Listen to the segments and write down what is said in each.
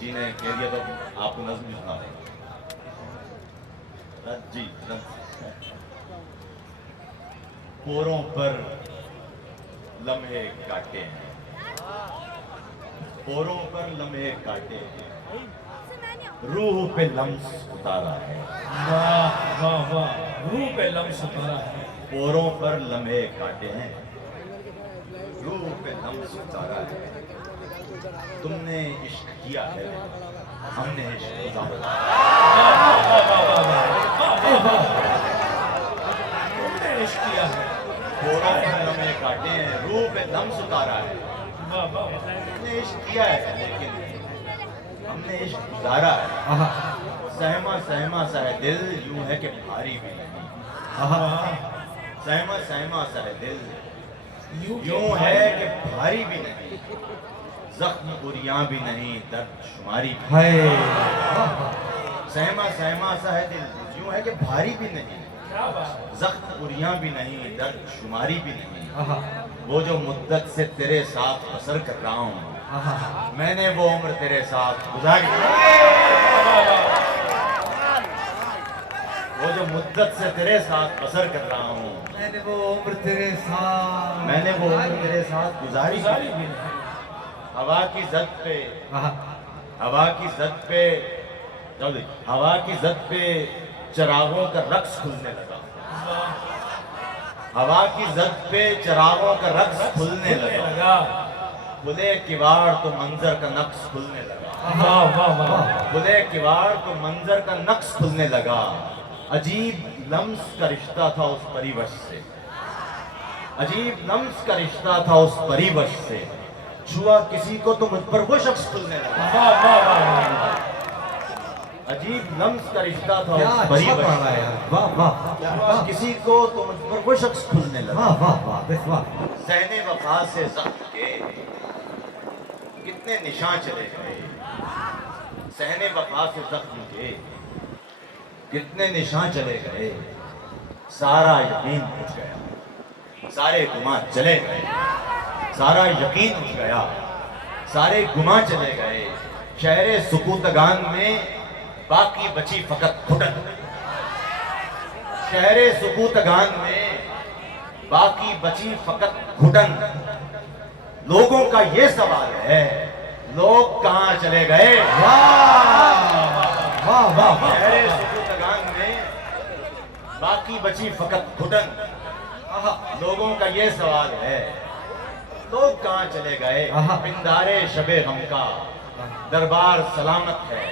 جی نے کہہ دیا تو آپ کو نظم سنا دیں جی پوروں پر لمحے کاٹے ہیں پوروں پر لمحے کاٹے ہیں روح پہ لمس اتارا ہے واہ واہ واہ روح پہ لمس اتارا ہے پوروں پر لمحے کاٹے ہیں روح پہ لمس اتارا ہے تم نے عشق کیا ہے ہم نے عشق اتارا تم نے عشق کیا ہے پوروں پر لمحے کاٹے ہیں روح پہ لمس اتارا ہے واہ واہ ہم نے عشق کیا ہے لیکن ہم نے عشق گزارا ہے سہما سہما سا ہے دل یوں ہے کہ بھاری بھی نہیں سہما سہما سا ہے دل یوں ہے کہ بھاری بھی نہیں زخم عریاں بھی نہیں درد شماری بھی نہیں سہما سہما سا ہے دل یوں ہے کہ بھاری بھی نہیں زخم عریاں بھی نہیں درد شماری بھی نہیں وہ جو مدت سے تیرے ساتھ بسر کر رہا ہوں میں نے وہ عمر تیرے ساتھ گزاری وہ جو مدت سے تیرے ساتھ بسر کر رہا ہوں میں نے وہ عمر تیرے ساتھ گزاری بھی ہوا کی زد پہ چراغوں کا رقص کھلنے لگا ہوا کی زد پہ چراغوں کا رقص کھلنے لگا کھلے کواڑ تو منظر کا نقص کھلنے لگا کھلے کواڑ تو منظر کا نقص کھلنے لگا عجیب لمس کا رشتہ تھا اس پریوش سے عجیب لمس کا رشتہ تھا اس پریوش سے چھوا کسی کو تو مجھ پر وہ شخص کھلنے لگا عجیب لمس کا رشتہ تھا اس پریوش سے چھوا کسی کو تو مجھ پر وہ شخص کھلنے لگا ذہن وفا سے زخم کے کتنے نشان چلے گئے ذہن وفا سے زخم کے کتنے نشان چلے گئے سارا یقین اٹھ گیا سارے گمان چلے گئے سارا یقین اٹھ گیا سارے گمان چلے گئے شہر سکوتگان میں باقی بچی فقط گھٹن شہر سکوتگان میں باقی بچی فقط گھٹن لوگوں کا یہ سوال ہے لوگ کہاں چلے گئے شہر سکوتگان میں باقی بچی فقط گھٹن لوگوں کا یہ سوال ہے لوگ کہاں چلے گئے پندارے شب غم کا دربار سلامت ہے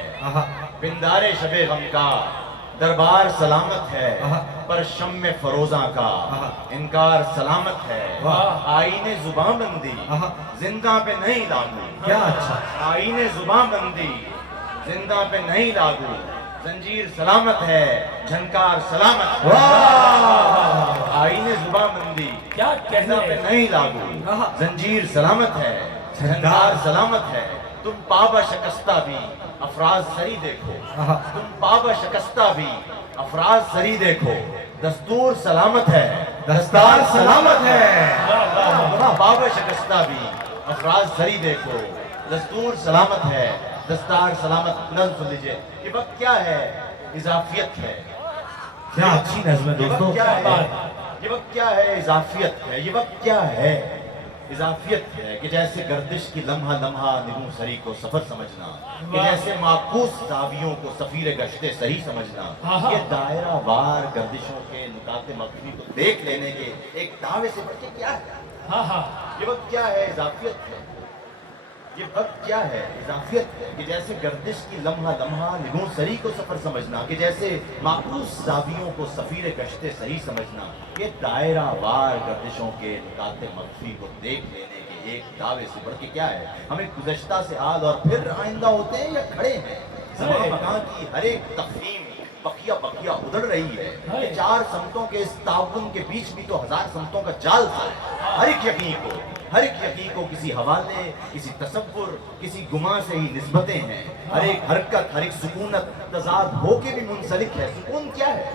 پندارے شب غم کا دربار سلامت ہے پر شم فروزاں کا انکار سلامت ہے آئین زباں بندی زندہ پہ نہیں لاگو کیا اچھا آئین زباں بندی زندہ پہ نہیں لاگو زنجیر سلامت ہے جھنکار سلامت ہے آئین زباں بندی کیا زندہ پہ نہیں لاگو زنجیر سلامت ہے جھنکار سلامت ہے تم پابا شکستہ بھی افراز سری دیکھو تم پابا شکستہ بھی افراز سری دیکھو دستور سلامت ہے دستار سلامت ہے پابا شکستہ بھی افراز سری دیکھو دستور سلامت ہے دستار سلامت نظم سن لیجئے یہ وقت کیا ہے اضافیت ہے کیا اچھی نظم ہے دوستو یہ وقت کیا ہے اضافیت ہے یہ وقت کیا ہے اضافیت ہے کہ جیسے گردش کی لمحہ لمحہ نگوں سری کو سفر سمجھنا کہ جیسے معکوس زاویوں کو سفیر گشتے سری سمجھنا یہ دائرہ وار گردشوں کے نکات مخفی کو دیکھ لینے کے ایک دعوے سے بڑھ کے کیا ہے یہ وقت کیا ہے اضافیت ہے یہ وقت کیا ہے اضافیت ہے کہ جیسے گردش کی لمحہ لمحہ نگوں سری کو سفر سمجھنا کہ جیسے معکوس زاویوں کو سفیر گشتے سری سمجھنا یہ دائرہ وار گردشوں کے نکات مخفی کو دیکھ لینے کے ایک دعوے سے بڑھ کے کیا ہے ہمیں گزشتہ سے حال اور پھر آئندہ ہوتے ہیں یا کھڑے ہیں زمان مکان کی ہر ایک تفہیم بقیہ ادھڑ رہی ہے چار سمتوں کے اس تعاون کے بیچ بھی تو ہزار سمتوں کا جال تھا ہر ایک یقین کو کسی حوالے کسی تصور کسی گمان سے ہی نسبتیں ہیں ہر ایک حرکت ہر ایک سکونت تضاد ہو کے بھی منسلک ہے سکون کیا ہے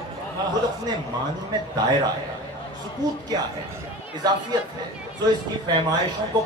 خود اپنے معنی میں دائرہ ہے سکوت کیا ہے اضافیت ہے سو اس کی پیمائشوں کو